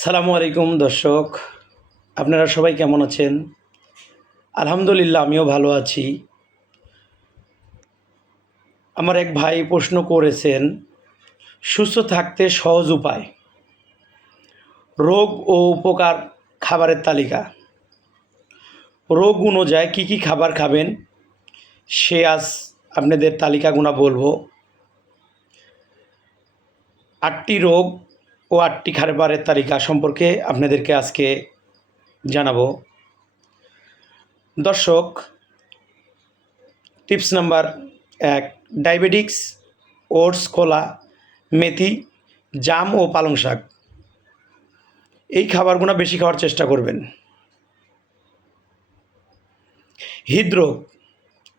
সালামু আলাইকুম দর্শক, আপনারা সবাই কেমন আছেন? আলহামদুলিল্লাহ, আমিও ভালো আছি। আমার এক ভাই প্রশ্ন করেছেন, সুস্থ থাকতে সহজ উপায়, রোগ ও উপকার, খাবারের তালিকা। রোগ অনুযায়ী কী কী খাবার খাবেন সে আজ আপনাদের তালিকাগুনা বলবো। 8টি রোগ ও 8টি খাবারের তালিকা সম্পর্কে আপনাদেরকে আজকে জানাবো। দর্শক, টিপস নাম্বার 1, ডায়াবেটিক্স, ওটস, কলা, মেথি, জাম ও পালং শাক, এই খাবারগুলো বেশি খাওয়ার চেষ্টা করবেন। হৃদরোগ,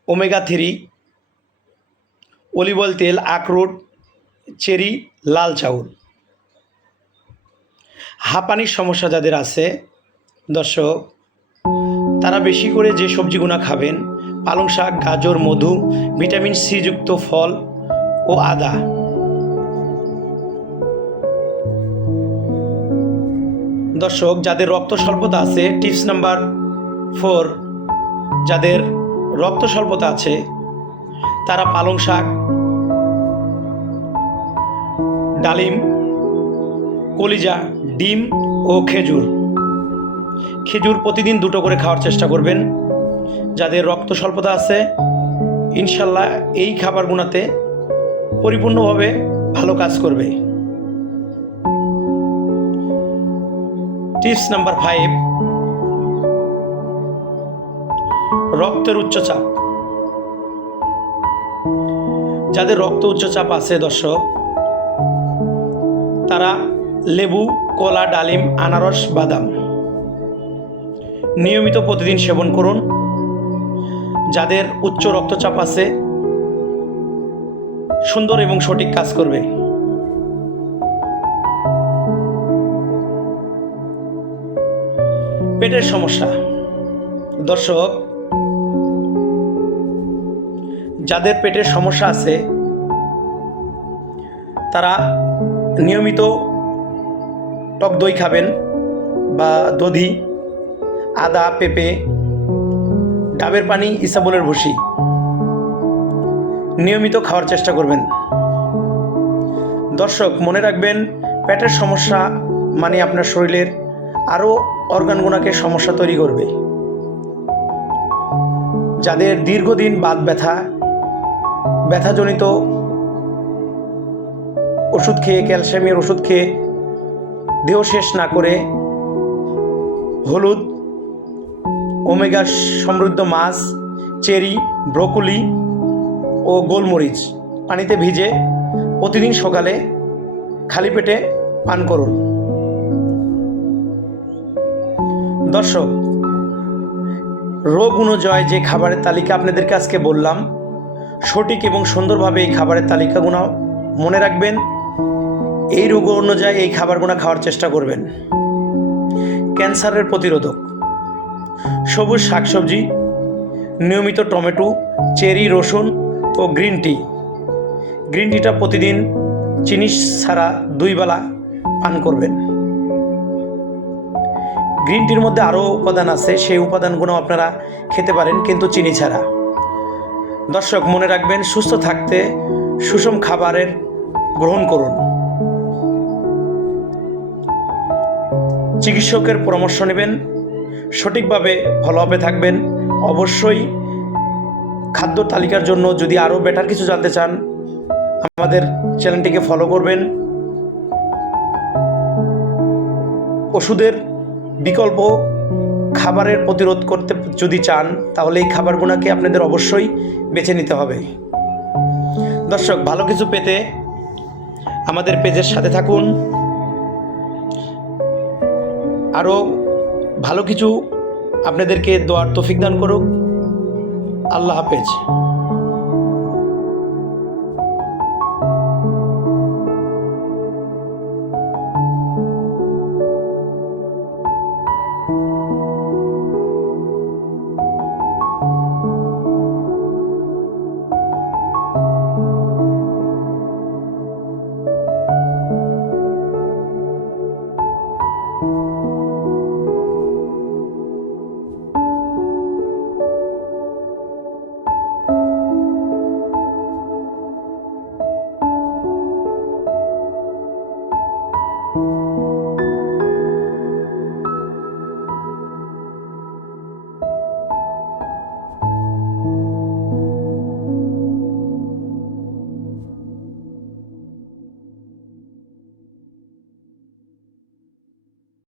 ওমেগা 3, অলিভ অয়েল তেল, আখরোট, চেরি, লাল চাউল। হাঁপানির সমস্যা যাদের আছে দর্শক, তারা বেশি করে যে সবজিগুলো খাবেন, পালং শাক, গাজর, মধু, ভিটামিন সি যুক্ত ফল ও আদা। দর্শক, যাদের রক্ত স্বল্পতা আছে, টিপস নাম্বার 4, যাদের রক্ত স্বল্পতা আছে তারা পালং শাক, ডালিম, কলিজা, ডিম ও খেজুর প্রতিদিন 2টো করে খাওয়ার চেষ্টা করবেন। যাদের রক্ত স্বল্পতা আছে ইনশাল্লাহ এই খাবারগুলোতে পরিপূর্ণভাবে ভালো কাজ করবে। টিপস নাম্বার 5, রক্তের উচ্চচাপ। যাদের রক্ত উচ্চচাপ আছে দর্শক, তারা লেবু, কলা, ডালিম, আনারস, বাদাম নিয়মিত প্রতিদিন সেবন করুন। যাদের উচ্চ রক্তচাপ আছে সুন্দর এবং সঠিক কাজ করবে। পেটের সমস্যা দর্শক, যাদের পেটের সমস্যা আছে তারা নিয়মিত টক দই খাবেন বা দধি, আদা, পেঁপে, ডাবের পানি, ইসাবলের ভুসি নিয়মিত খাওয়ার চেষ্টা করবেন। দর্শক, মনে রাখবেন, পেটের সমস্যা মানে আপনার শরীরের আরও অর্গানগুলোকে সমস্যা তৈরি করবে। যাদের দীর্ঘদিন বাত ব্যথাজনিত ওষুধ খেয়ে, ক্যালসিয়ামের ওষুধ খেয়ে দেহ শেষ না করে হলুদ, ওমেগা সমৃদ্ধ মাছ, চেরি, ব্রোকলি ও গোলমরিচ পানিতে ভিজে প্রতিদিন সকালে খালি পেটে পান করুন। দর্শক, রোগ অনুযায়ী যে খাবারের তালিকা আপনাদেরকে আজকে বললাম, সঠিক এবং সুন্দরভাবে এই খাবারের তালিকাগুলো মনে রাখবেন। এই রোগ অনুযায়ী এই খাবারগুলো খাওয়ার চেষ্টা করবেন। ক্যান্সারের প্রতিরোধক, সবুজ শাকসবজি, নিয়মিত টমেটো, চেরি, রসুন ও গ্রিন টিটা প্রতিদিন চিনি ছাড়া 2 বেলা পান করবেন। গ্রিন টির মধ্যে আরও উপাদান আছে, সেই উপাদানগুলো আপনারা খেতে পারেন কিন্তু চিনি ছাড়া। দর্শক, মনে রাখবেন, সুস্থ থাকতে সুষম খাবারের গ্রহণ করুন। চিকিৎসকের পরামর্শ নেবেন, সঠিকভাবে ফলো আপে থাকবেন। অবশ্যই খাদ্য তালিকার জন্য যদি আরও বেটার কিছু জানতে চান আমাদের চ্যানেলটিকে ফলো করবেন। ওষুধের বিকল্প খাবারের প্রতিরোধ করতে যদি চান তাহলে এই খাবারগুলোকে আপনাদের অবশ্যই বেছে নিতে হবে। দর্শক, ভালো কিছু পেতে আমাদের পেজের সাথে থাকুন। আরও ভালো কিছু আপনাদেরকে দোয়ার তৌফিক দান করুক। আল্লাহ হাফেজ। you.